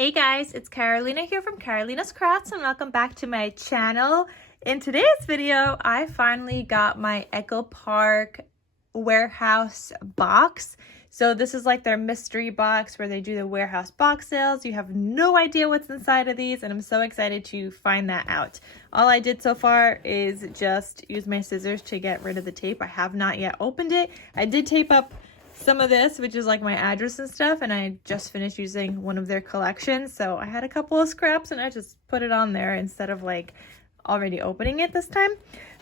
Hey guys, it's Carolina here from KarolinasKrafts and welcome back to my channel. In today's video, I finally got my Echo Park warehouse box. So this is like their mystery box where they do the warehouse box sales. You have no idea what's inside of these and I'm so excited to find that out. All I did so far is just use my scissors to get rid of the tape. I have not yet opened it. I did tape up some of this, which is like my address and stuff, and I just finished using one of their collections, so I had a couple of scraps and I just put it on there instead of like already opening it this time.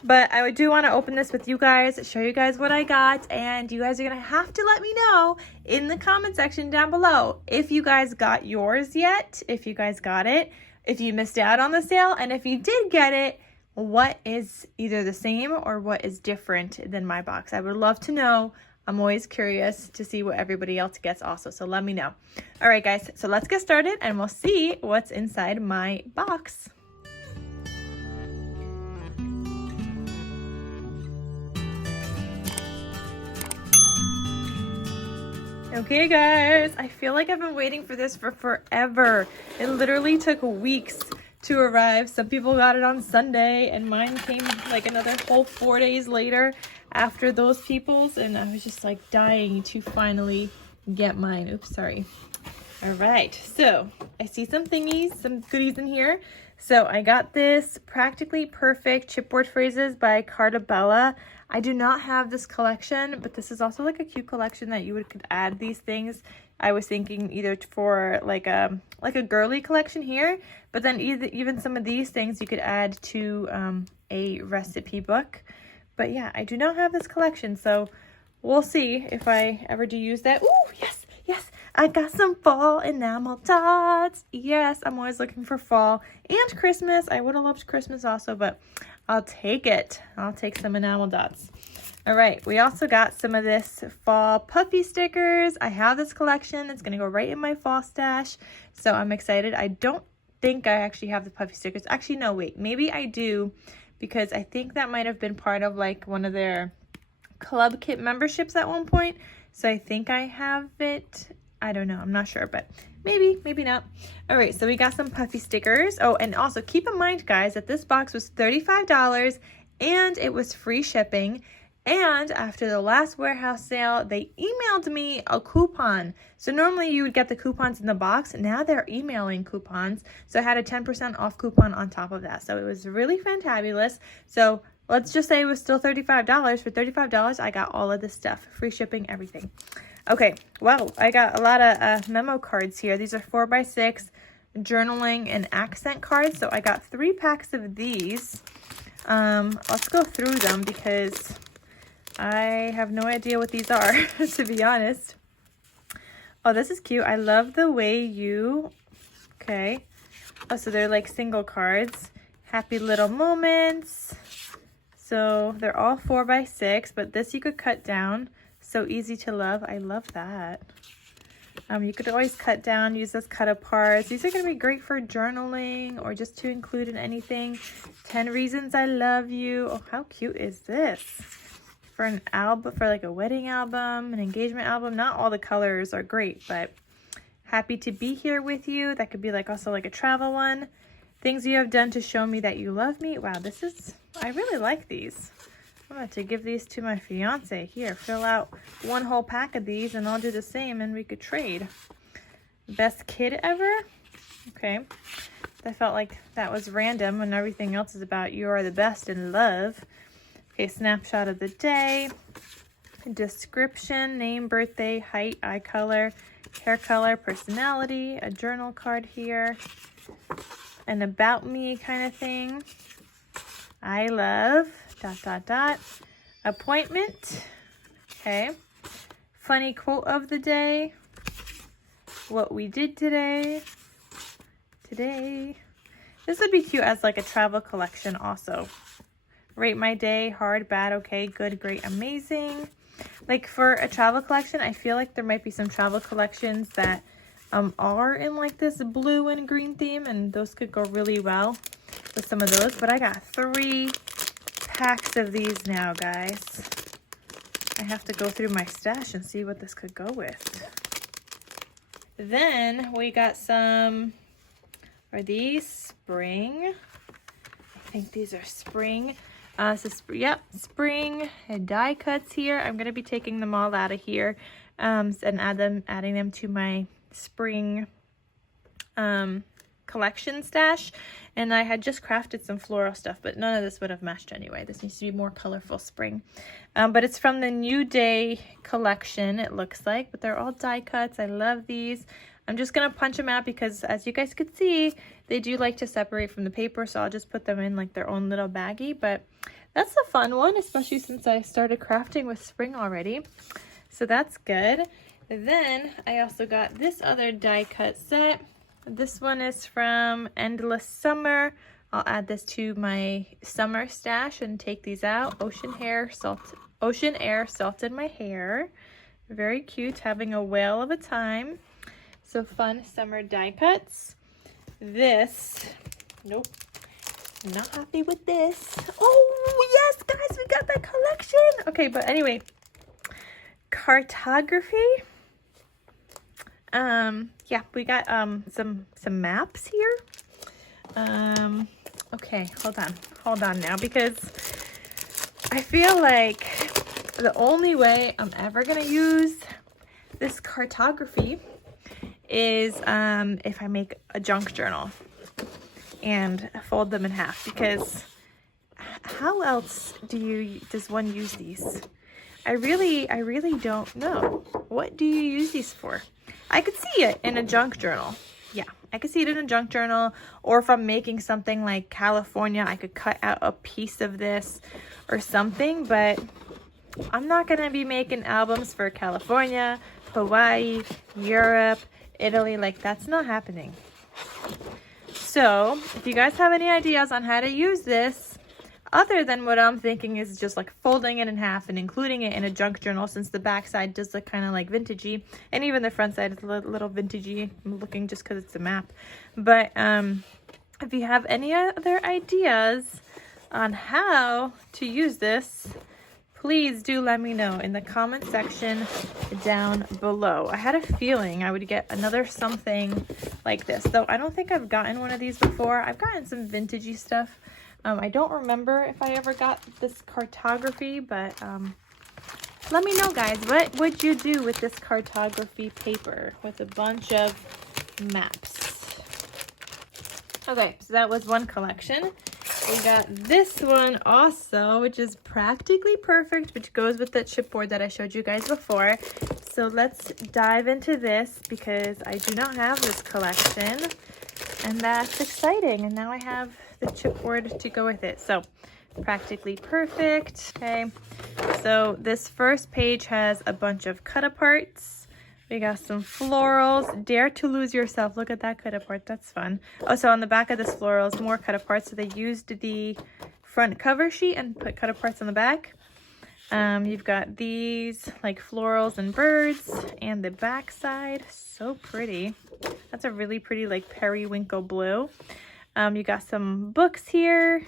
But I do want to open this with you guys, show you guys what I got, and you guys are gonna have to let me know in the comment section down below if you guys got yours yet, if you guys got it, if you missed out on the sale, and if you did get it, what is either the same or what is different than my box. I would love to know. I'm always curious to see what everybody else gets also, so let me know. All right, guys, so let's get started and we'll see what's inside my box. Okay, guys, I feel like I've been waiting for this for forever. It literally took weeks to arrive. Some people got it on Sunday and mine came like another whole 4 days later after those people's, and I was just like dying to finally get mine. Oops, sorry. All right, so I see some thingies, some goodies in here. So I got this Practically Perfect Chipboard Phrases by Cartabella. I do not have this collection, but this is also like a cute collection that you could add these things. I was thinking either for like a girly collection here, but then even some of these things you could add to a recipe book. But yeah, I do not have this collection, so we'll see if I ever do use that. Ooh, yes, yes, I got some fall enamel dots. Yes, I'm always looking for fall and Christmas. I would have loved Christmas also, but I'll take it. I'll take some enamel dots. All right, we also got some of this fall puffy stickers. I have this collection. It's gonna go right in my fall stash, so I'm excited. I don't think I actually have the puffy stickers. Actually, no, wait, maybe I do, because I think that might have been part of like one of their club kit memberships at one point. So I think I have it. I don't know, I'm not sure, but maybe not. All right, so we got some puffy stickers. Oh, and also keep in mind, guys, that this box was $35 and it was free shipping. And after the last warehouse sale, they emailed me a coupon. So normally you would get the coupons in the box. Now they're emailing coupons. So I had a 10% off coupon on top of that. So it was really fantabulous. So let's just say it was still $35. For $35, I got all of this stuff. Free shipping, everything. Okay, well, I got a lot of memo cards here. These are 4x6 journaling and accent cards. So I got 3 packs of these. Let's go through them because I have no idea what these are, to be honest. Oh, this is cute. I love the way you... Okay. Oh, so they're like single cards. Happy little moments. So they're all 4x6, but this you could cut down. So easy to love. I love that. You could always cut down, use this cut apart. These are going to be great for journaling or just to include in anything. 10 reasons I love you. Oh, how cute is this? For an album, for like a wedding album, an engagement album. Not all the colors are great, but happy to be here with you. That could be like also like a travel one. Things you have done to show me that you love me. Wow, this is, I really like these. I'm going to give these to my fiance. Here, fill out one whole pack of these and I'll do the same and we could trade. Best kid ever? Okay. I felt like that was random when everything else is about you are the best in love. Okay, snapshot of the day, description, name, birthday, height, eye color, hair color, personality, a journal card here, an about me kind of thing. I love, ... appointment, okay, funny quote of the day, what we did today. This would be cute as like a travel collection also. Rate my day, hard, bad, okay, good, great, amazing. Like for a travel collection, I feel like there might be some travel collections that are in like this blue and green theme, and those could go really well with some of those. But I got 3 packs of these now, guys. I have to go through my stash and see what this could go with. Then we got some, are these spring? I think these are spring. Yep, spring die cuts here. I'm gonna be taking them all out of here and adding them to my spring collection stash. And I had just crafted some floral stuff, but none of this would have matched anyway. This needs to be more colorful spring. But it's from the New Day collection, it looks like, but they're all die cuts. I love these. I'm just gonna punch them out because, as you guys could see, they do like to separate from the paper, so I'll just put them in like their own little baggie. But that's a fun one, especially since I started crafting with spring already. So that's good. Then I also got this other die cut set. This one is from Endless Summer. I'll add this to my summer stash and take these out. Ocean Air Salted My Hair. Very cute, having a whale of a time. So fun summer die cuts. This, nope, not happy with this. Oh yes, guys, we got that collection. Okay, but anyway, cartography. Yeah, we got some maps here. Okay, hold on now, because I feel like the only way I'm ever gonna use this cartography is if I make a junk journal and fold them in half, because how else does one use these? I really don't know. What do you use these for? I could see it in a junk journal. Yeah, I could see it in a junk journal, or if I'm making something like California, I could cut out a piece of this or something, but I'm not gonna be making albums for California, Hawaii, Europe, Italy. Like, that's not happening. So if you guys have any ideas on how to use this, other than what I'm thinking is just like folding it in half and including it in a junk journal, since the back side does look kind of like vintagey, and even the front side is a little vintagey looking just because it's a map. But if you have any other ideas on how to use this, please do let me know in the comment section down below. I had a feeling I would get another something like this, though I don't think I've gotten one of these before. I've gotten some vintagey stuff. I don't remember if I ever got this cartography, but let me know, guys. What would you do with this cartography paper with a bunch of maps? Okay, so that was one collection. We got this one also, which is practically perfect, which goes with the chipboard that I showed you guys before. So let's dive into this, because I do not have this collection, and that's exciting. And now I have the chipboard to go with it. So practically perfect. Okay, so this first page has a bunch of cut aparts. We got some florals. Dare to lose yourself. Look at that cut apart. That's fun. Oh, so on the back of this florals, more cut aparts. So they used the front cover sheet and put cut aparts on the back. You've got these like florals and birds, and the back side, so pretty. That's a really pretty like periwinkle blue. You got some books here.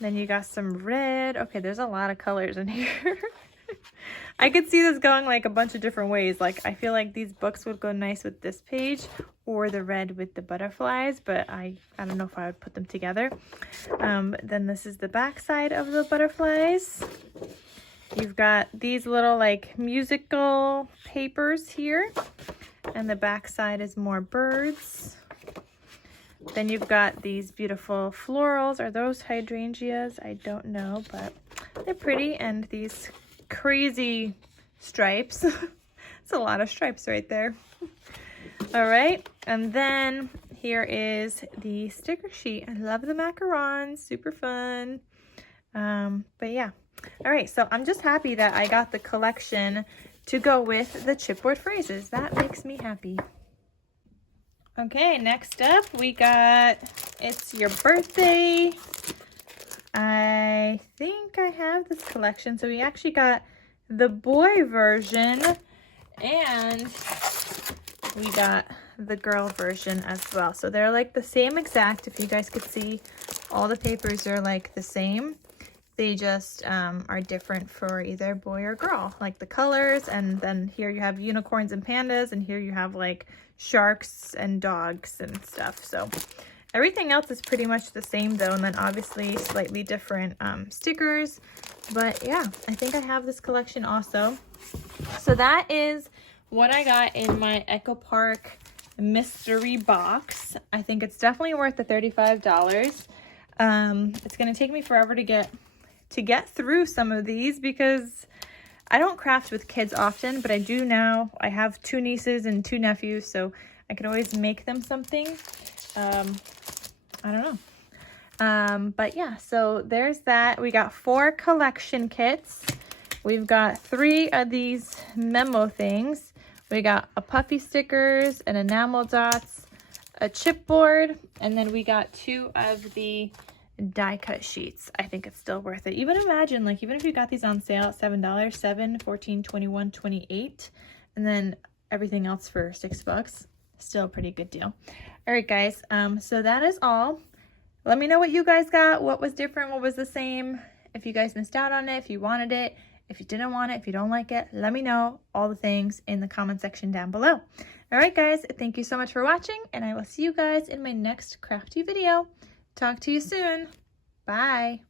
Then you got some red. Okay, there's a lot of colors in here. I could see this going like a bunch of different ways. Like, I feel like these books would go nice with this page, or the red with the butterflies, but I don't know if I would put them together. Then this is the back side of the butterflies. You've got these little like musical papers here, and the back side is more birds. Then you've got these beautiful florals. Are those hydrangeas? I don't know, but they're pretty. And these crazy stripes. It's a lot of stripes right there. All right, and then here is the sticker sheet. I love the macarons, super fun. But yeah, all right, so I'm just happy that I got the collection to go with the chipboard phrases. That makes me happy. Okay, next up we got It's Your Birthday. I think I have this collection. So we actually got the boy version, and we got the girl version as well. So they're like the same exact. If you guys could see, all the papers are like the same. They just are different for either boy or girl, like the colors. And then here you have unicorns and pandas, and here you have like sharks and dogs and stuff. So everything else is pretty much the same though, and then obviously slightly different stickers. But yeah, I think I have this collection also. So that is what I got in my Echo Park mystery box. I think it's definitely worth the $35. It's gonna take me forever to get through some of these because I don't craft with kids often, but I do now. I have 2 nieces and 2 nephews, so I could always make them something. I don't know. But yeah, so there's that. We got 4 collection kits. We've got 3 of these memo things. We got a puffy stickers, an enamel dots, a chipboard, and then we got 2 of the die cut sheets. I think it's still worth it. Even imagine, like, even if you got these on sale at $7, $7, $14, $21, $28, and then everything else for $6, still a pretty good deal. All right, guys, so that is all. Let me know what you guys got, what was different, what was the same, if you guys missed out on it, if you wanted it, if you didn't want it, if you don't like it. Let me know all the things in the comment section down below. All right, guys, thank you so much for watching, and I will see you guys in my next crafty video. Talk to you soon. Bye.